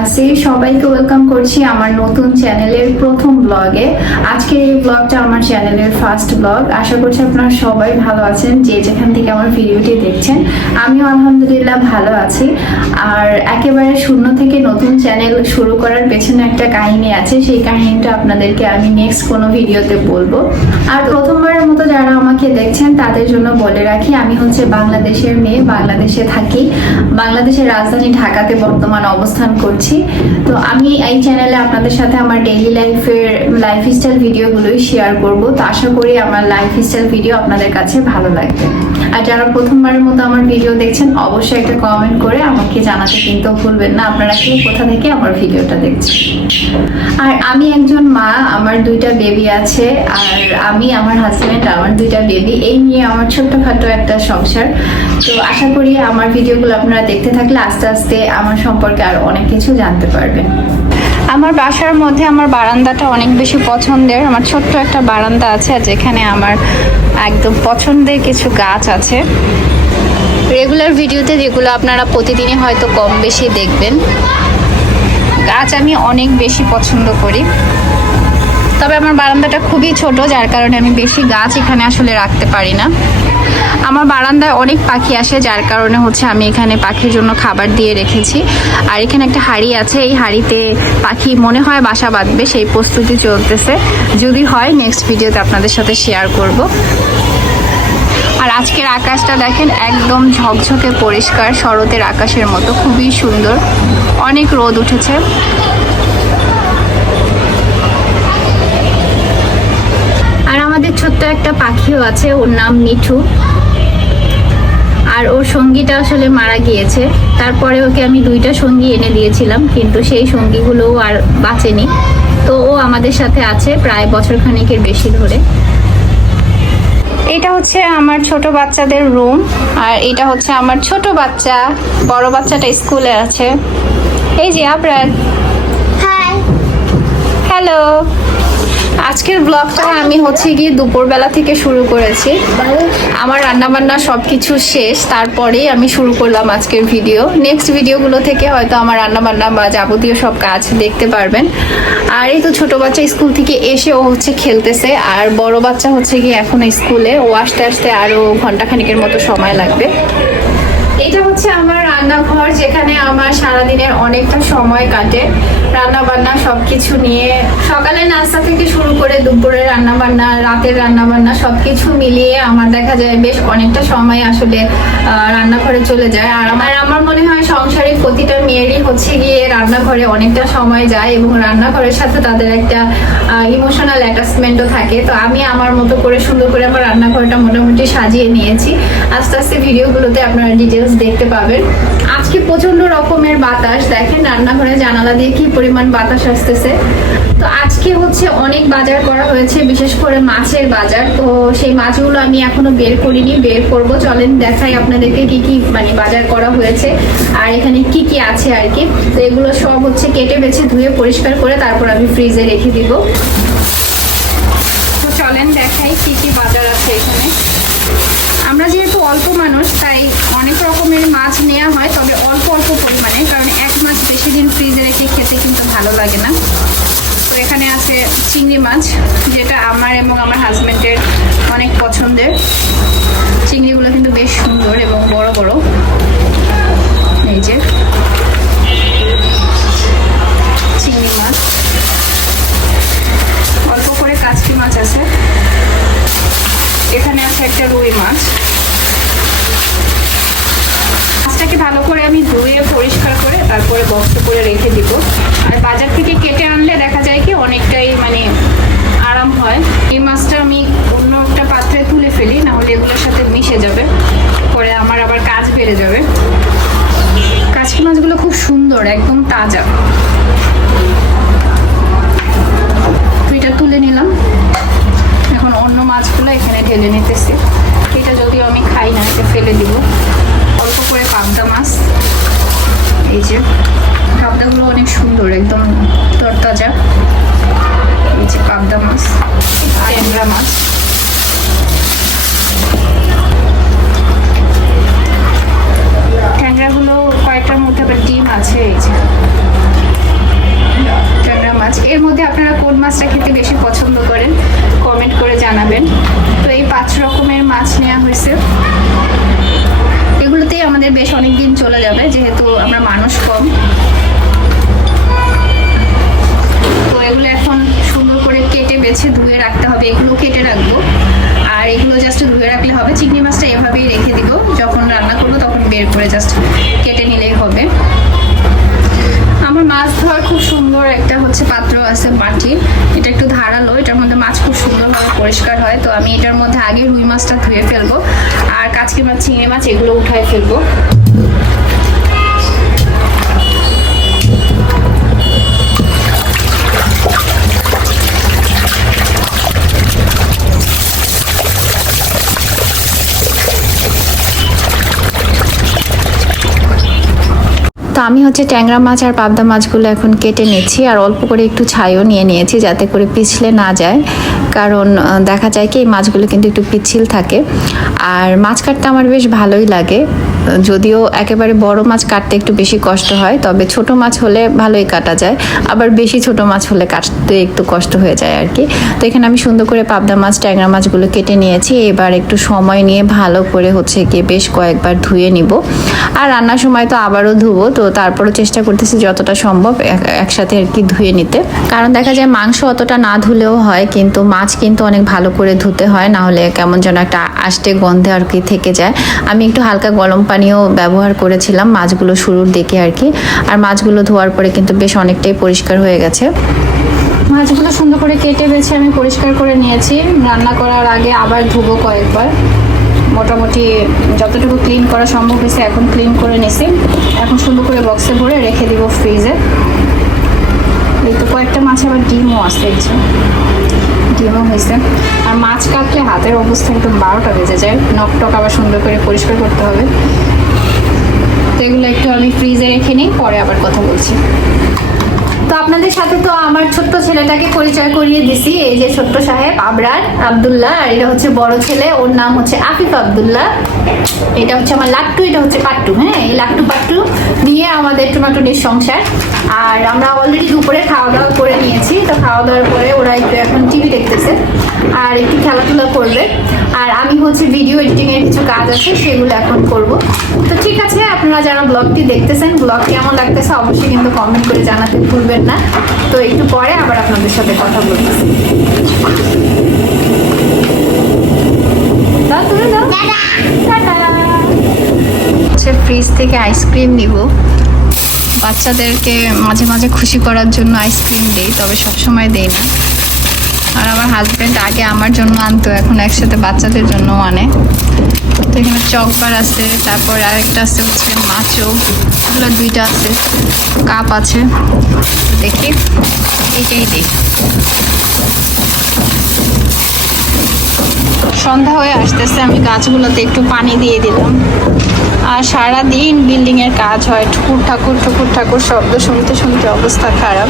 আছি। সবাইকে ওয়েলকাম করছি আমার নতুন চ্যানেলের প্রথম ব্লগে। আজকের এই ব্লগটা আমার চ্যানেলের ফার্স্ট ব্লগ। আশা করছি আপনারা সবাই ভালো আছেন, যে যেখান থেকে আমার ভিডিওটি দেখছেন। আমিও আলহামদুলিল্লাহ ভালো আছি। আর একেবারে শূন্য থেকে নতুন চ্যানেল শুরু করার পেছনে একটা কাহিনী আছে, সেই কাহিনীটা আপনাদেরকে আমি নেক্সট কোনো ভিডিওতে বলবো। আর প্রথমবারের মতো যারা আমাকে দেখছেন তাদের জন্য বলে রাখি, আমি হচ্ছে বাংলাদেশের মেয়ে, বাংলাদেশে থাকি, বাংলাদেশের রাজধানী ঢাকাতে বর্তমান অবস্থান করছি। তো আমি এই চ্যানেলে আপনাদের সাথে আমার ডেইলি লাইফস্টাইল ভিডিওগুলোই শেয়ার করব। তো আশা করি আমার লাইফস্টাইল ভিডিও আপনাদের কাছে ভালো লাগবে। আর যারা প্রথমবারের মতো আমার ভিডিও দেখছেন, অবশ্যই একটা কমেন্ট করে আমাকে জানাতে কিন্তু ভুলবেন না আপনারা কি কোথা থেকে আমার ভিডিওটা দেখছেন। আর আমি একজন মা, আমার দুইটা বেবি আছে, আর আমি, আমার হাজবেন্ড, আমার দুইটা বেবি, এই নিয়ে আমার ছোট্টখাটো একটা সংসার। তো আশা করি আমার ভিডিওগুলো আপনারা দেখতে থাকলে আস্তে আস্তে আমার সম্পর্কে আর অনেক কিছু জানতে পারবেন। আমার বাসার মধ্যে আমার বারান্দাটা অনেক বেশি পছন্দের। আমার ছোট্ট একটা বারান্দা আছে, আর যেখানে আমার একদম পছন্দের কিছু গাছ আছে। রেগুলার ভিডিওতে যেগুলো আপনারা প্রতিদিনই হয়তো কম বেশি দেখবেন। গাছ আমি অনেক বেশি পছন্দ করি, তবে আমার বারান্দাটা খুবই ছোট, যার কারণে আমি বেশি গাছ এখানে আসলে রাখতে পারি না। আমার বারান্দায় অনেক পাখি আসে, যার কারণে হচ্ছে আমি এখানে পাখির জন্য খাবার দিয়ে রেখেছি। আর এখানে একটা হাঁড়ি আছে, এই হাঁড়িতে পাখি মনে হয় বাসা বাঁধবে, সেই প্রস্তুতি চলতেছে। যদি হয় নেক্সট ভিডিওতে আপনাদের সাথে শেয়ার করব। আর আজকের আকাশটা দেখেন, একদম ঝকঝকে পরিষ্কার, শরতের আকাশের মতো, খুবই সুন্দর। অনেক রোদ উঠেছে। আর আমাদের ছোট্ট একটা পাখিও আছে, ওর নাম মিঠু। আর ওর সঙ্গীটা আসলে মারা গিয়েছে, তারপরে ওকে আমি দুইটা সঙ্গী এনে দিয়েছিলাম, কিন্তু সেই সঙ্গীগুলো আর বাঁচেনি। তো ও আমাদের সাথে আছে প্রায় বছর খানিকের বেশি ধরে। এটা হচ্ছে আমার ছোট বাচ্চাদের রুম, আর এটা হচ্ছে আমার ছোট বাচ্চা। বড় বাচ্চাটা স্কুলে আছে। এই যে আপনার, হাই, হ্যালো। আজকের ব্লগটা আমি হচ্ছে গিয়ে দুপুরবেলা থেকে শুরু করেছি। আমার রান্নাবান্না সবকিছু শেষ, তারপরেই আমি শুরু করলাম আজকের ভিডিও। নেক্সট ভিডিওগুলো থেকে হয়তো আমার রান্নাবান্না বা যাবতীয় সব কাজ দেখতে পারবেন। আর এই তো ছোট বাচ্চা স্কুল থেকে এসে ও হচ্ছে খেলতেছে, আর বড় বাচ্চা হচ্ছে গিয়ে এখন স্কুলে, ও আসতে আসতে আরো ঘন্টাখানিকের মতো সময় লাগবে। এটা হচ্ছে আমার রান্নাঘর, যেখানে আমার সারাদিনের অনেকটা সময় কাটে রান্না বান্না সবকিছু নিয়ে। সকালে নাস্তা থেকে শুরু করে দুপুরে রান্না বান্না, রাতের রান্না বান্না সবকিছু মিলিয়ে আমার দেখা যায় বেশ অনেকটা সময় আসলে রান্নাঘরে চলে যায়। আর আমার মনে হয় সংসারে প্রতিটা মেয়েরই হচ্ছে গিয়ে রান্নাঘরে অনেকটা সময় যায়, এবং রান্নাঘরের সাথে তাদের একটা ইমোশনাল অ্যাটাচমেন্টও থাকে। তো আমি আমার মতো করে সুন্দর করে আমার রান্নাঘরটা মোটামুটি সাজিয়ে নিয়েছি। আস্তে আস্তে ভিডিওগুলোতে আপনারা ডিটেলস দেখতে পাবেন। আজকে প্রচন্ড রকমের বাতাস, দেখেন রান্নাঘরে জানালা দিয়ে কি পরিমাণ বাতাস আসতেছে। তো আজকে হচ্ছে অনেক বাজার করা হয়েছে, বিশেষ করে মাছের বাজার। তো সেই মাছগুলো আমি এখনো বের করিনি, বের করব। চলেন দেখাই আপনাদেরকে কি কি মানে বাজার করা হয়েছে আর এখানে কি কি আছে আর কি। তো এগুলো সব হচ্ছে কেটে বেছে ধুয়ে পরিষ্কার করে তারপর আমি ফ্রিজে রেখে দিব। তো চলেন দেখাই কি কি বাজার আছে এখানে। আমরা যেহেতু অল্প মানুষ, তাই অনেক রকমের মাছ নেওয়া হয়, তবে অল্প অল্প পরিমাণে, কারণ এক মাছ বেশি দিন ফ্রিজে রেখে খেতে কিন্তু ভালো লাগে না। তো এখানে আছে চিংড়ি মাছ, যেটা আমার এবং আমার হাজবেন্ডের অনেক পছন্দের। চিংড়িগুলো কিন্তু বেশ সুন্দর এবং বড় বড়। এই যে চিংড়ি মাছ, অল্প করে কাচকি মাছ আছে। এখানে আছে একটা রুই মাছ। মাছটাকে ভালো করে আমি ধুয়ে পরিষ্কার করে তারপরে বক্সে করে রেখে দিব। আর বাজার থেকে কেটে আনলে দেখা যায় কি অনেকটাই মানে আরাম হয়। এই মাছটা আমি অন্য একটা পাত্রে তুলে ফেলি, না হলে এগুলোর সাথে মিশে যাবে, পরে আমার আবার কাজ বেড়ে যাবে। কাচকি মাছগুলো খুব সুন্দর, একদম তাজা। তো এটা তুলে নিলাম, এখন অন্য মাছগুলো এখানে ঢেলে নিতেছি। এটা যদিও আমি খাই না, এটা ফেলে দিব। অল্প করে পাবদা মাছ, এই যে পাবদাগুলো অনেক সুন্দর, একদম তরতাজা। এই যে পাবদা মাছ, ট্যাংরা মাছ, ট্যাংরাগুলো কয়েকটার মধ্যে আবার ডিম আছে। এই যে চলে, যেহেতু আমরা মানুষ কম। তো এগুলো এখন সুন্দর করে কেটে বেছে ধুয়ে রাখতে হবে। এগুলো কেটে রাখবো, আর এগুলো জাস্ট ধুয়ে রাখলে হবে। চিংড়ি মাছটা এভাবেই রেখে দিব, যখন রান্না করবো তখন বের করে জাস্ট কেটে নিলেই হবে। আমার মাছ ধোয়ার খুব সুন্দর একটা হচ্ছে পাত্র আছে, বাটি। এটা একটু ধারালো, এটার মধ্যে মাছ খুব সুন্দরভাবে পরিষ্কার হয়। তো আমি এটার মধ্যে আগে রুই মাছটা ধুয়ে ফেলবো, আর কাচকি মাছ, চিংড়ি মাছ এগুলো উঠায় ফেলবো। তো আমি হচ্ছে ট্যাংরা মাছ আর পাবদা মাছগুলো এখন কেটে নিচ্ছি, আর অল্প করে একটু ছাইও নিয়ে নিয়েছি যাতে করে পিছলে না যায়, কারণ দেখা যায় কি এই মাছগুলো কিন্তু একটু পিচ্ছিল থাকে। আর মাছ কাটতে আমার বেশ ভালোই লাগে, যদিও একেবারে বড় মাছ কাটতে একটু বেশি কষ্ট হয়, তবে ছোট মাছ হলে ভালোই কাটা যায়, আবার বেশি ছোট মাছ হলে কাটতে একটু কষ্ট হয়ে যায় আর কি। তো এখানে আমি সুন্দর করে পাবদা মাছ, ট্যাংরা মাছগুলো কেটে নিয়েছি। এবার একটু সময় নিয়ে ভালো করে হচ্ছে গিয়ে বেশ কয়েকবার ধুয়ে নিব, আর রান্নার সময় তো আবারও ধুবো। তো তারপরও চেষ্টা করতেছি যতটা সম্ভব একসাথে আর কি ধুয়ে নিতে, কারণ দেখা যায় মাংস অতটা না ধুলেও হয়, কিন্তু মাছ কিন্তু অনেক ভালো করে ধুতে হয়, না হলে কেমন যেন একটা আষ্টে গন্ধে আর কি থেকে যায়। আমি একটু হালকা গরম পানিও ব্যবহার করেছিলাম মাছগুলো শুরুর দিকে আর কি, আর মাছগুলো ধোয়ার পরে কিন্তু বেশ অনেকটাই পরিষ্কার হয়ে গেছে। মাছগুলো সুন্দর করে কেটে বেছে আমি পরিষ্কার করে নিয়েছি। রান্না করার আগে আবার ধুবো কয়েকবার, মোটামুটি যতটুকু ক্লিন করা সম্ভব হয়েছে এখন ক্লিন করে নিছি। এখন সুন্দর করে বক্সে ভরে রেখে দিব ফ্রিজে। এই তো কয়েকটা মাছ আবার ডিমও আছে, ডিমও হয়েছে। আর মাছ কাটলে হাতের অবস্থা একদম 12টা বেজে যায়, নখ টক আবার সুন্দর করে পরিষ্কার করতে হবে। তো এগুলো একটু আমি ফ্রিজে রেখে নিই, পরে আবার কথা বলছি। তো আপনাদের সাথে তো আমার ছোট্ট ছেলেটাকে পরিচয় করিয়ে দিছি। এই যে ছোট্ট সাহেব আবরার আব্দুল্লাহ, আর এটা হচ্ছে বড় ছেলে, ওর নাম হচ্ছে আফিফ আব্দুল্লাহ। এটা হচ্ছে আমার লাট্টু, এটা হচ্ছে পাট্টু। হ্যাঁ, এই লাট্টু পাট্টু নিয়ে আমাদের টুনাটুনির সংসার। আর আমরা অলরেডি দুপুরে খাওয়া দাওয়া করে নিয়েছি। তো খাওয়া দাওয়ার পরে ওরা একটু এখন টিভি দেখতেছে আর একটু খেলাধুলা করবে, আর আমি হচ্ছে ভিডিও এডিটিং এর কিছু কাজ আছে সেগুলো এখন করব। তো ঠিক আছে, আপনারা যারা ব্লগটি দেখতেছেন, ব্লগ কেমন লাগতেছে অবশ্যই কিন্তু কমেন্ট করে জানাতে ভুলবেন না। তো একটু পরে আবার আপনাদের সাথে কথা বলতেছি। ফ্রিজ থেকে আইসক্রিম নিব, বাচ্চাদেরকে মাঝে মাঝে খুশি করার জন্য আইসক্রিম দিই, তবে সবসময় দেই না। আর আমার হাজব্যান্ড আগে আমার জন্য আনতো, এখন একসাথে বাচ্চাদের জন্য আনে। তো এখানে চকবার আছে, তারপর আরেকটা আছে হচ্ছে মাছও, এগুলো দুইটা আছে, কাপ আছে। দেখি এইটাই দিই। সন্ধ্যা হয়ে আসতেছে, আমি গাছগুলোতে একটু পানি দিয়ে দিলাম। আর সারাদিন বিল্ডিং এর কাজ হয়, ঠুকুর ঠাকুর ঠুকুর ঠাকুর শব্দ শুনতে শুনতে অবস্থা খারাপ।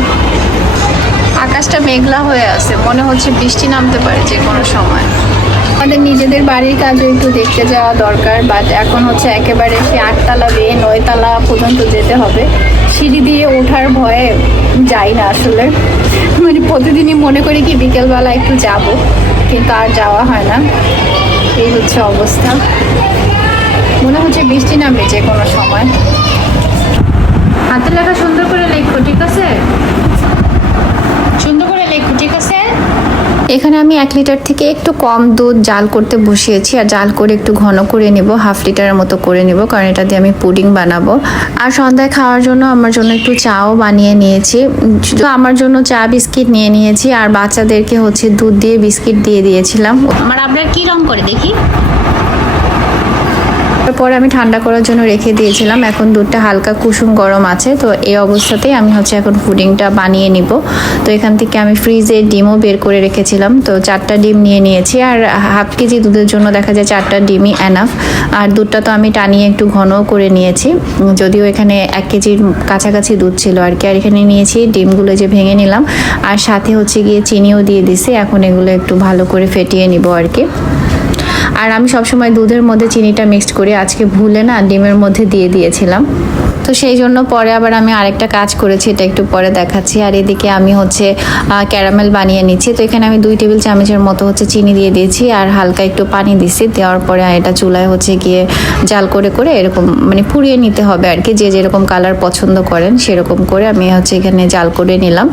আকাশটা মেঘলা হয়ে আছে, মনে হচ্ছে বৃষ্টি নামতে পারে যে কোনো সময়। আমাদের নিজেদের বাড়ির কাজও একটু দেখতে যাওয়া দরকার, বাট এখন হচ্ছে একেবারে সে 8 তলা বেয়ে 9 তলা পর্যন্ত যেতে হবে। সিঁড়ি দিয়ে ওঠার ভয়ে যাই না আসলে, মানে প্রতিদিনই মনে করি কি বিকেলবেলা একটু যাব, কিন্তু আর যাওয়া হয় না। এই হচ্ছে অবস্থা, মনে হচ্ছে বৃষ্টি নামবে যে কোনো সময়। হাতে লেখা সুন্দর করে লেখো, ঠিক আছে? সুন্দর করে লেখো, ঠিক আছে? এখানে আমি 1 লিটার থেকে একটু কম দুধ জাল করতে বসিয়েছি, আর জাল করে একটু ঘন করে নিব, হাফ লিটারের মতো করে নিব, কারণ এটা দিয়ে আমি পুডিং বানাবো। আর সন্ধ্যায় খাওয়ার জন্য আমার জন্য একটু চাও বানিয়ে নিয়েছি। আমার জন্য চা বিস্কিট নিয়ে নিয়েছি, আর বাচ্চাদেরকে হচ্ছে দুধ দিয়ে বিস্কিট দিয়ে দিয়েছিলাম। আমার আপনার কি রং করে দেখি। তারপরে আমি ঠান্ডা করার জন্য রেখে দিয়েছিলাম। এখন দুধটা হালকা কুসুম গরম আছে, তো এই অবস্থাতেই আমি হচ্ছে এখন পুডিংটা বানিয়ে নিব। তো এখান থেকে আমি ফ্রিজে ডিমও বের করে রেখেছিলাম, তো 4টা ডিম নিয়ে নিয়েছি। আর হাফ কেজি দুধের জন্য দেখা যায় 4টা ডিমই এনাফ। আর দুধটা তো আমি টানিয়ে একটু ঘনও করে নিয়েছি, যদিও এখানে 1 কেজির কাছাকাছি দুধ ছিল আর কি। আর এখানে নিয়েছি ডিমগুলো যে ভেঙে নিলাম, আর সাথে হচ্ছে গিয়ে চিনিও দিয়ে দিছি। এখন এগুলো একটু ভালো করে ফেটিয়ে নিব আর কি। আর আমি সবসময় দুধের মধ্যে চিনিটা মিক্সড করি, আজকে ভুলে না ডিমের মধ্যে দিয়ে দিয়েছিলাম। তো সেই জন্য পরে আবার আমি আরেকটা কাজ করেছি, এটা একটু পরে দেখাচ্ছি। আর এদিকে আমি হচ্ছে ক্যারামেল বানিয়ে নিচ্ছি। তো এখানে আমি 2 টেবিল চামচের মতো হচ্ছে চিনি দিয়ে দিয়েছি আর হালকা একটু পানি দিচ্ছি। দেওয়ার পরে এটা চুলায় হচ্ছে গিয়ে জাল করে করে এরকম মানে পুড়িয়ে নিতে হবে আর কি, যে যেরকম কালার পছন্দ করেন সেরকম করে আমি হচ্ছে এখানে জাল করে নিলাম।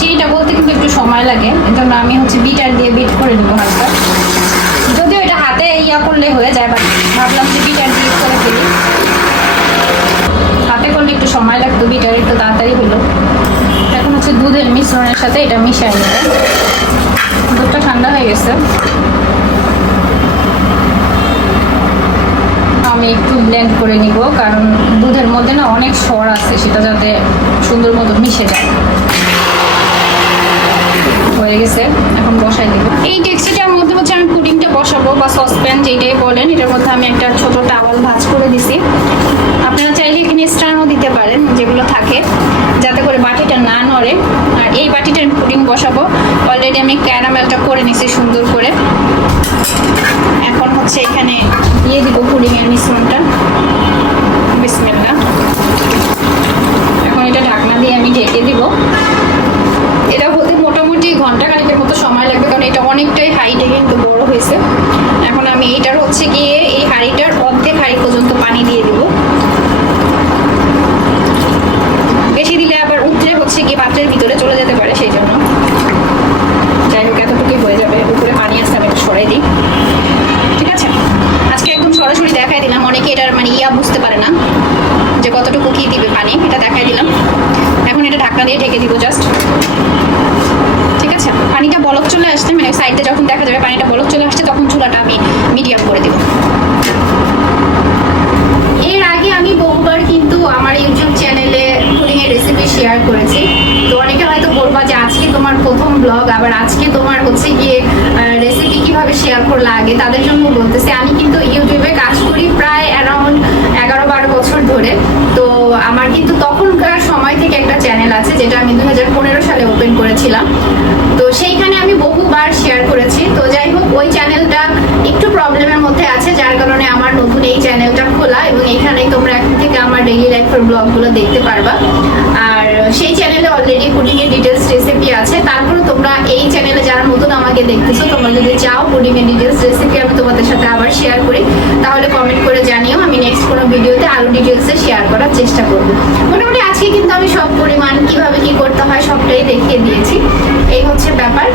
চিনিটা বলতে কিন্তু একটু সময় লাগে, এই জন্য আমি হচ্ছে বিটার দিয়ে বিট করে নিব হালকা। যদিও এটা হাতে ইয়া করলে হয়ে যায়, বাট ভাবলাম যে বিটার দিয়ে করে ফেলি। হাতে করলে একটু সময় লাগতো, বিটার একটু তাড়াতাড়ি হলো। এখন হচ্ছে দুধের মিশ্রণের সাথে এটা মিশিয়ে নেবে। দুধটা ঠান্ডা হয়ে গেছে, আমি একটু ব্লেন্ড করে নিব, কারণ দুধের মধ্যে না অনেক স্বর আছে, সেটা যাতে সুন্দর মতো মিশে যায়। হয়ে গেছে, এখন বসাই দিব। এই ডেক্সিটার মধ্যে হচ্ছে আমি পুডিংটা বসাবো, বা সসপ্যান যেটাই বলেন। এটার মধ্যে আমি একটা ছোট টাওয়াল ভাঁজ করে দিছি। আপনারা চাইলে এখানে স্ট্রানও দিতে পারেন, যেগুলো থাকে, যাতে করে বাটিটা না নড়ে। আর এই বাটিটার পুডিং বসাবো। অলরেডি আমি ক্যারামেলটা করে নিছি সুন্দর করে। এখন হচ্ছে এখানে দিয়ে দিব পুডিংয়ের মিশ্রণটা। বিসমিল্লাহ। এখন এটা ঢাকনা দিয়ে আমি ঢেকে দিব। এটা হতে মোটামুটি ঘন্টা খানিকের মতো সময় লাগবে, কারণ এটা অনেকটাই হাইটে কিন্তু বড় হয়েছে। এখন আমি এইটার হচ্ছে গিয়ে এই হাঁড়িটার অর্ধেক হাঁড়ি পর্যন্ত পানি দিয়ে দিব। বেশি দিলে আবার উতরে হচ্ছে গিয়ে পাত্রের ভিতরে চলে যেতে পারে, সেই জন্য। যাই হোক, এতটুকুই হয়ে যাবে। উপরে পানি আসতে আমি একটু সরাই দিই, ঠিক আছে? আজকে একদম সরাসরি দেখাই দিলাম। অনেকে এটার মানে বুঝতে পারে না যে কতটুকু কি দিবে পানি, এটা দেখাই দিলাম। এখন এটা ঢাকনা দিয়ে ঢেকে দিব জাস্ট, ঠিক আছে? পানিটা বলক চলে আসছে, মানে সাইডে যখন দেখা যাবে পানিটা বলক চলে আসছে, তখন চুলাটা আমি মিডিয়াম করে দিব। এর আগে আমি বহুবার কিন্তু আমার ইউটিউব চ্যানেলে পুডিংয়ের রেসিপি শেয়ার করেছি। তো অনেকে হয়তো বলবা যে আজকে তোমার প্রথম ব্লগ, আবার আজকে তোমার হচ্ছে গিয়ে রেসিপি কিভাবে শেয়ার করলে। আগে তাদের জন্য বলতেছি, আমি কিন্তু ইউটিউবে কাজ করি প্রায় অ্যারাউন্ড 11-12 বছর ধরে। তো আমার কিন্তু তখনকার সময় থেকে একটা চ্যানেল আছে, যেটা আমি 2015 সালে ওপেন করেছিলাম। তো সেইখানে আমি বহুবার শেয়ার করেছি। তো যাই হোক, ওই চ্যানেলটা একটু প্রবলেমের মধ্যে আছে, যার কারণে আমার নতুন এই চ্যানেলটা খোলা, এবং এখানেই তোমরা এখন থেকে আমার ডেইলি লাইফের ব্লগগুলো দেখতে পারবা। আর সেই চ্যানেলে অলরেডি পুডিংয়ের ডিটেলস রেসিপি আছে। তারপরে তোমরা এই চ্যানেলে যারা নতুন আমাকে দেখতেছো, তোমরা যদি চাও পুডিংয়ের ডিটেলস রেসিপি আমি তোমাদের সাথে আবার শেয়ার করি, তাহলে কমেন্ট করে জানিও। আমি নেক্সট কোনো ভিডিওতে আরো ডিটেলসে শেয়ার করার চেষ্টা করব। মোটামুটি আজকে কিন্তু আমি সব পরিমাণ কিভাবে কি করতে হয় সবটাই দেখিয়ে দিয়েছি। এই হচ্ছে ব্যাপার।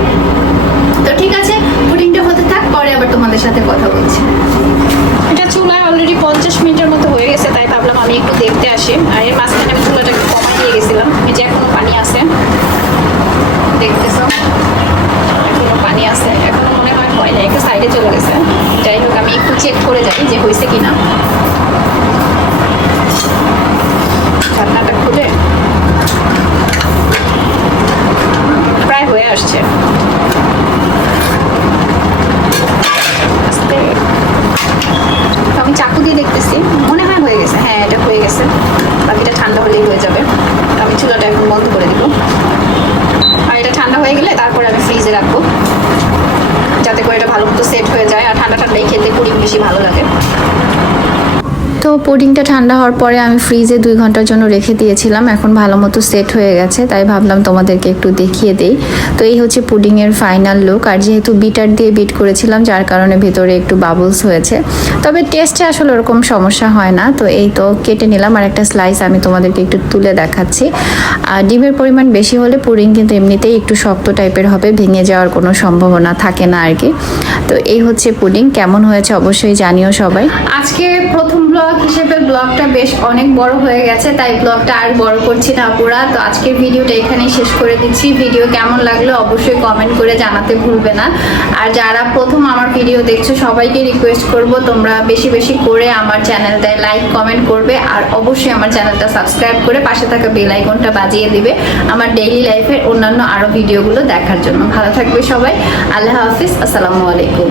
তো ঠিক আছে, পুডিংটা হতে থাক, পরে আবার তোমাদের সাথে কথা বলছি। এটা চুলায় অলরেডি 50 মিনিটের মতো হয়ে গেছে, তাই ভাবলাম আমি একটু দেখতে আসি। আর এর মাঝখানে আমি চুলাটা একটু কমাই দিয়ে গেছিলাম, এই যে এখনো পানি আছে, দেখতেছ এখনো পানি আছে, এখনো মনে হয় না, একটু সাইডে চলে গেছে। যাই হোক, আমি একটু চেক করে যাই যে হয়েছে কিনা। ঢাকনাটা খুলে প্রায় হয়ে আসছে। আমি চাকু দিয়ে দেখতেছি, মনে হয় হয়ে গেছে। হ্যাঁ, এটা হয়ে গেছে। বাকিটা ঠান্ডা হলেই হয়ে যাবে। আমি চুলাটা এখন বন্ধ করে দিব। আর এটা ঠান্ডা হয়ে গেলে তারপরে আমি ফ্রিজে রাখবো, যাতে করে এটা ভালো মতো সেট হয়ে যায়। আর ঠান্ডা ঠান্ডাই খেতে পুডিং বেশি ভালো লাগে। তো পুডিংটা ঠান্ডা হওয়ার পরে আমি ফ্রিজে 2 ঘন্টার জন্য রেখে দিয়েছিলাম। এখন ভালো মতো সেট হয়ে গেছে, তাই ভাবলাম তোমাদেরকে একটু দেখিয়ে দেই। তো এই হচ্ছে পুডিংয়ের ফাইনাল লুক। আর যেহেতু বিটার দিয়ে বিট করেছিলাম, যার কারণে ভেতরে একটু বাবলস হয়েছে, তবে টেস্টে আসলে ওরকম সমস্যা হয় না। তো এই তো কেটে নিলাম, আর একটা স্লাইস আমি তোমাদেরকে একটু তুলে দেখাচ্ছি। আর ডিমের পরিমাণ বেশি হলে পুডিং কিন্তু এমনিতেই একটু শক্ত টাইপের হবে, ভেঙে যাওয়ার কোনো সম্ভাবনা থাকে না আর কি। তো এই হচ্ছে পুডিং। কেমন হয়েছে অবশ্যই জানিও সবাই। আজকে প্রথম ব্লগ হিসেবে ব্লগটা বেশ অনেক বড় হয়ে গেছে, তাই ব্লগটা আর বড় করছি না পুরা। তো আজকের ভিডিওটা এখানেই শেষ করে দিচ্ছি। ভিডিও কেমন লাগলো অবশ্যই কমেন্ট করে জানাতে ভুলবে না। আর যারা প্রথম আমার ভিডিও দেখছো, সবাইকে রিকোয়েস্ট করব তোমরা বেশি বেশি করে আমার চ্যানেলটায় লাইক কমেন্ট করবে, আর অবশ্যই আমার চ্যানেলটা সাবস্ক্রাইব করে পাশে থাকা বেল আইকনটা বাজিয়ে দিবে আমার ডেইলি লাইফের অন্যান্য আরো ভিডিওগুলো দেখার জন্য। ভালো থাকবে সবাই। আল্লাহ হাফিজ। আসসালামু আলাইকুম।